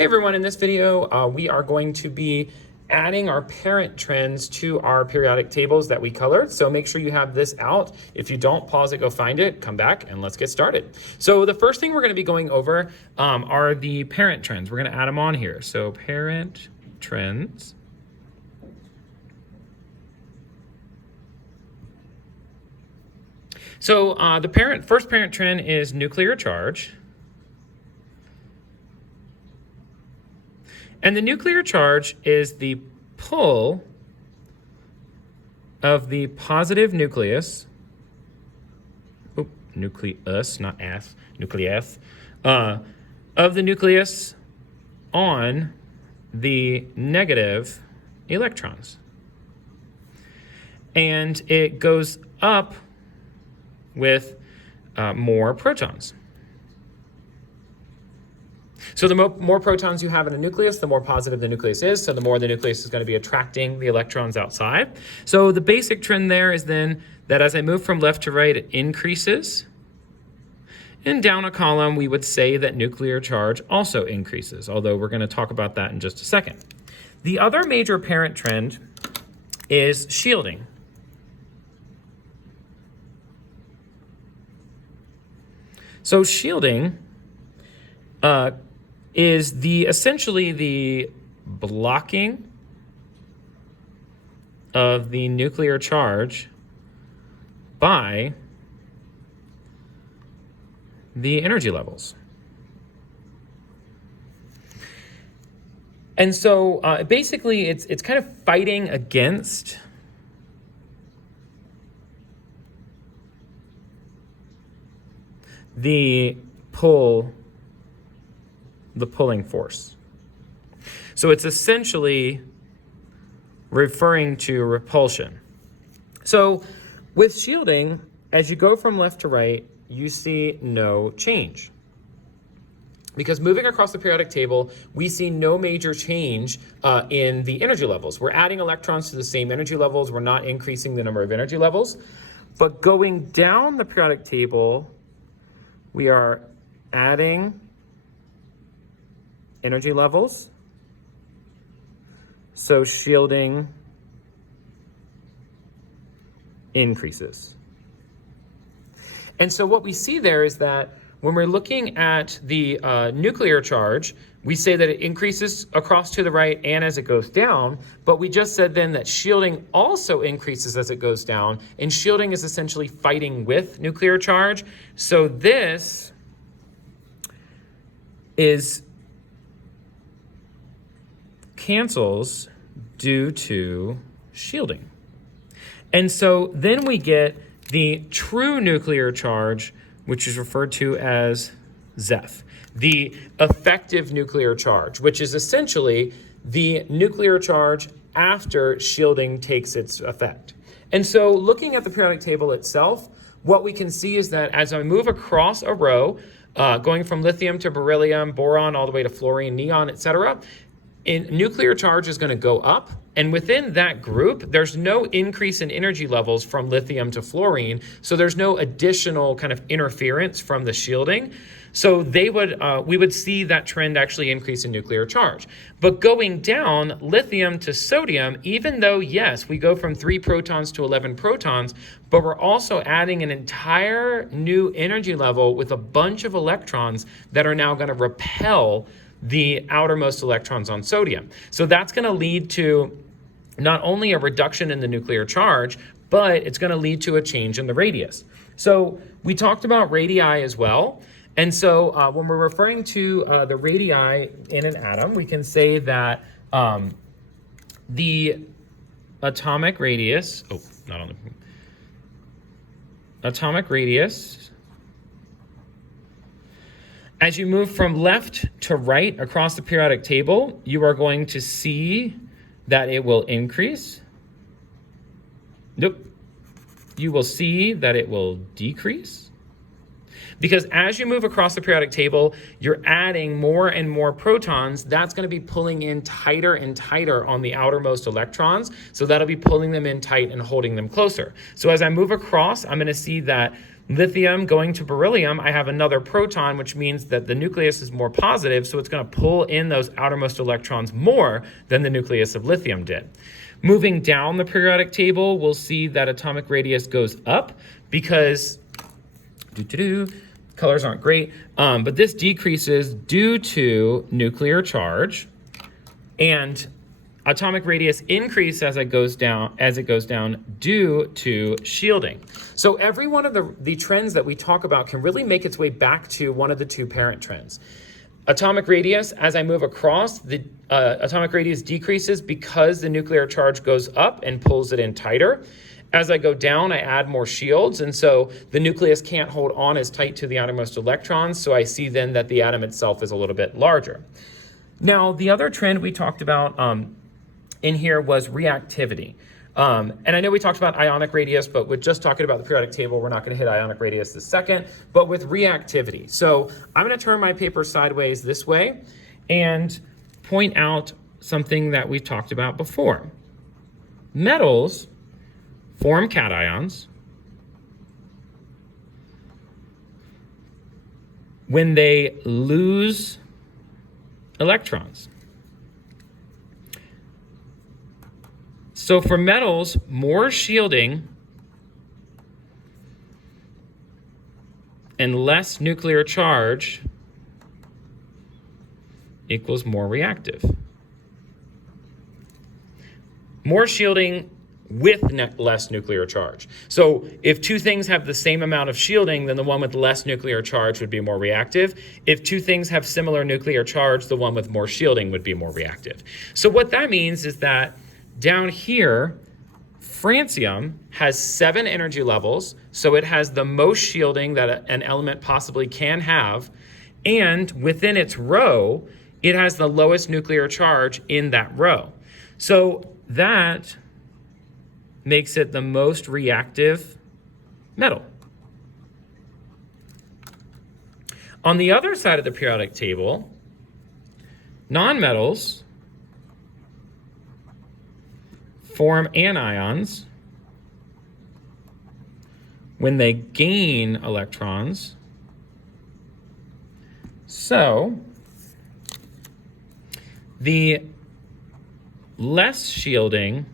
Hey everyone, in this video, we are going to be adding our parent trends to our periodic tables that we colored. So make sure you have this out. If you don't, pause it, go find it, come back, and let's get started. So the first thing we're gonna be going over are the parent trends. We're gonna add them on here. So parent trends. So the first parent trend is nuclear charge. And the nuclear charge is the pull of the positive nucleus, nucleus, not S, nucleus, of the nucleus on the negative electrons. And it goes up with more protons. So the more protons you have in a nucleus, the more positive the nucleus is. So the more the nucleus is going to be attracting the electrons outside. So the basic trend there is then that as I move from left to right, it increases. And down a column, we would say that nuclear charge also increases, although we're going to talk about that in just a second. The other major parent trend is shielding. So shielding is essentially the blocking of the nuclear charge by the energy levels. And so basically it's kind of fighting against the pulling force. So it's essentially referring to repulsion. So with shielding, as you go from left to right, you see no change. Because moving across the periodic table, we see no major change in the energy levels. We're adding electrons to the same energy levels. We're not increasing the number of energy levels. But going down the periodic table, we are adding energy levels. So shielding increases. And so what we see there is that when we're looking at the nuclear charge, we say that it increases across to the right and as it goes down, but we just said then that shielding also increases as it goes down, and shielding is essentially fighting with nuclear charge. So this is cancels due to shielding. And so then we get the true nuclear charge, which is referred to as ZEF, the effective nuclear charge, which is essentially the nuclear charge after shielding takes its effect. And so looking at the periodic table itself, what we can see is that as I move across a row, going from lithium to beryllium, boron, all the way to fluorine, neon, etc., nuclear charge is going to go up. And within that group, there's no increase in energy levels from lithium to fluorine. So there's no additional kind of interference from the shielding. So we would see that trend actually increase in nuclear charge. But going down, lithium to sodium, even though, yes, we go from 3 protons to 11 protons, but we're also adding an entire new energy level with a bunch of electrons that are now going to repel the outermost electrons on sodium. So that's going to lead to not only a reduction in the nuclear charge, but it's going to lead to a change in the radius. So we talked about radii as well. And so when we're referring to the radii in an atom, we can say that the atomic radius, atomic radius, as you move from left to right across the periodic table, you are going to see that it will increase. Nope. You will see that it will decrease. Because as you move across the periodic table, you're adding more and more protons. That's going to be pulling in tighter and tighter on the outermost electrons. So that'll be pulling them in tight and holding them closer. So as I move across, I'm going to see that lithium going to beryllium, I have another proton, which means that the nucleus is more positive, so it's going to pull in those outermost electrons more than the nucleus of lithium did. Moving down the periodic table, we'll see that atomic radius goes up because colors aren't great, but this decreases due to nuclear charge, and atomic radius increase as it goes down due to shielding. So every one of the trends that we talk about can really make its way back to one of the two parent trends. Atomic radius, as I move across, the atomic radius decreases because the nuclear charge goes up and pulls it in tighter. As I go down, I add more shields, and so the nucleus can't hold on as tight to the outermost electrons, so I see then that the atom itself is a little bit larger. Now, the other trend we talked about in here was reactivity. And I know we talked about ionic radius, but with just talking about the periodic table, we're not going to hit ionic radius this second, but with reactivity. So I'm going to turn my paper sideways this way and point out something that we've talked about before. Metals form cations when they lose electrons. So for metals, more shielding and less nuclear charge equals more reactive. More shielding with less nuclear charge. So if two things have the same amount of shielding, then the one with less nuclear charge would be more reactive. If two things have similar nuclear charge, the one with more shielding would be more reactive. So what that means is that down here, francium has 7 energy levels, so it has the most shielding that an element possibly can have, and within its row, it has the lowest nuclear charge in that row. So that makes it the most reactive metal. On the other side of the periodic table, nonmetals form anions when they gain electrons. So the less shielding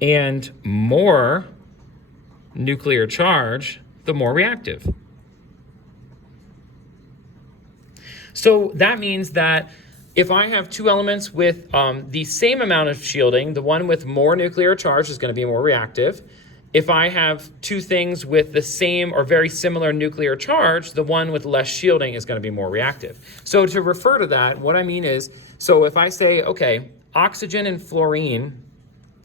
and more nuclear charge, the more reactive. So that means that if I have two elements with the same amount of shielding, the one with more nuclear charge is going to be more reactive. If I have two things with the same or very similar nuclear charge, the one with less shielding is going to be more reactive. So to refer to that, what I mean is, so if I say, okay, oxygen and fluorine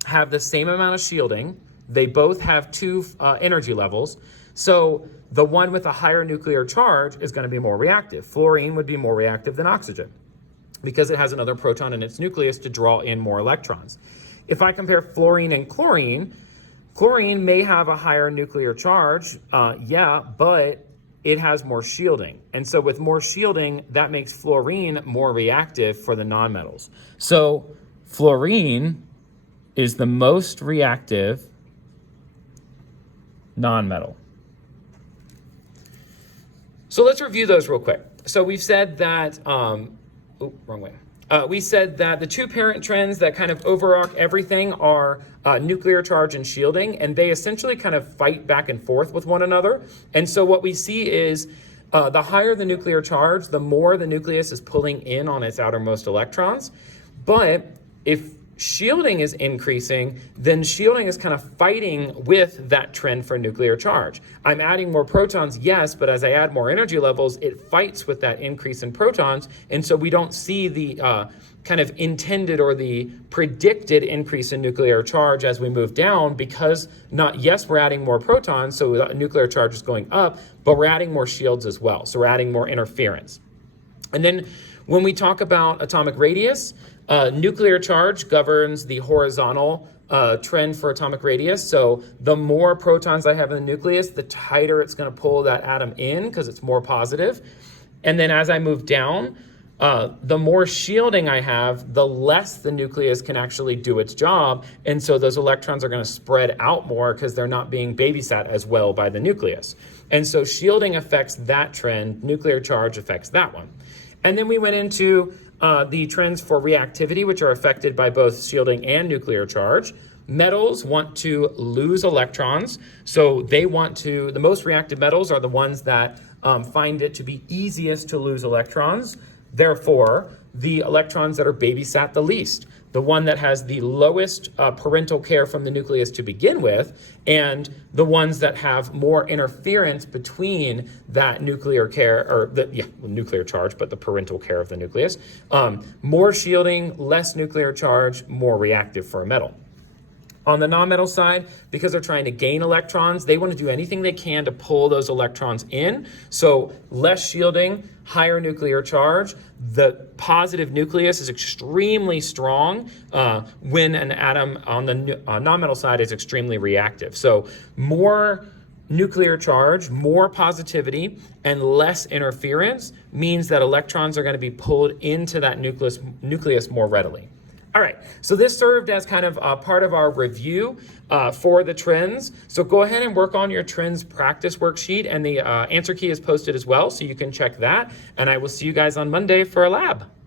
have the same amount of shielding, they both have two energy levels, so the one with a higher nuclear charge is going to be more reactive. Fluorine would be more reactive than oxygen, because it has another proton in its nucleus to draw in more electrons. If I compare fluorine and chlorine, chlorine may have a higher nuclear charge, but it has more shielding. And so with more shielding, that makes fluorine more reactive for the nonmetals. So fluorine is the most reactive nonmetal. So let's review those real quick. So we've said that, we said that the two parent trends that kind of overarch everything are nuclear charge and shielding, and they essentially kind of fight back and forth with one another. And so what we see is the higher the nuclear charge, the more the nucleus is pulling in on its outermost electrons. But if shielding is increasing, then shielding is kind of fighting with that trend for nuclear charge. I'm adding more protons, yes, but as I add more energy levels, it fights with that increase in protons, and so we don't see the kind of intended or the predicted increase in nuclear charge as we move down, because we're adding more protons, so the nuclear charge is going up, but we're adding more shields as well, so we're adding more interference. And then when we talk about atomic radius, nuclear charge governs the horizontal trend for atomic radius. So the more protons I have in the nucleus, the tighter it's going to pull that atom in because it's more positive. And then as I move down, the more shielding I have, the less the nucleus can actually do its job. And so those electrons are going to spread out more because they're not being babysat as well by the nucleus. And so shielding affects that trend, nuclear charge affects that one. And then we went into the trends for reactivity, which are affected by both shielding and nuclear charge. Metals want to lose electrons, so they want to, the most reactive metals are the ones that find it to be easiest to lose electrons. Therefore, the electrons that are babysat the least, the one that has the lowest parental care from the nucleus to begin with, and the ones that have more interference between that nuclear care, or nuclear charge, but the parental care of the nucleus. More shielding, less nuclear charge, more reactive for a metal. On the nonmetal side, because they're trying to gain electrons, they want to do anything they can to pull those electrons in. So less shielding, higher nuclear charge. The positive nucleus is extremely strong when an atom on the nonmetal side is extremely reactive. So more nuclear charge, more positivity, and less interference means that electrons are going to be pulled into that nucleus more readily. All right, so this served as kind of part of our review for the trends. So go ahead and work on your trends practice worksheet, and the answer key is posted as well, so you can check that. And I will see you guys on Monday for a lab.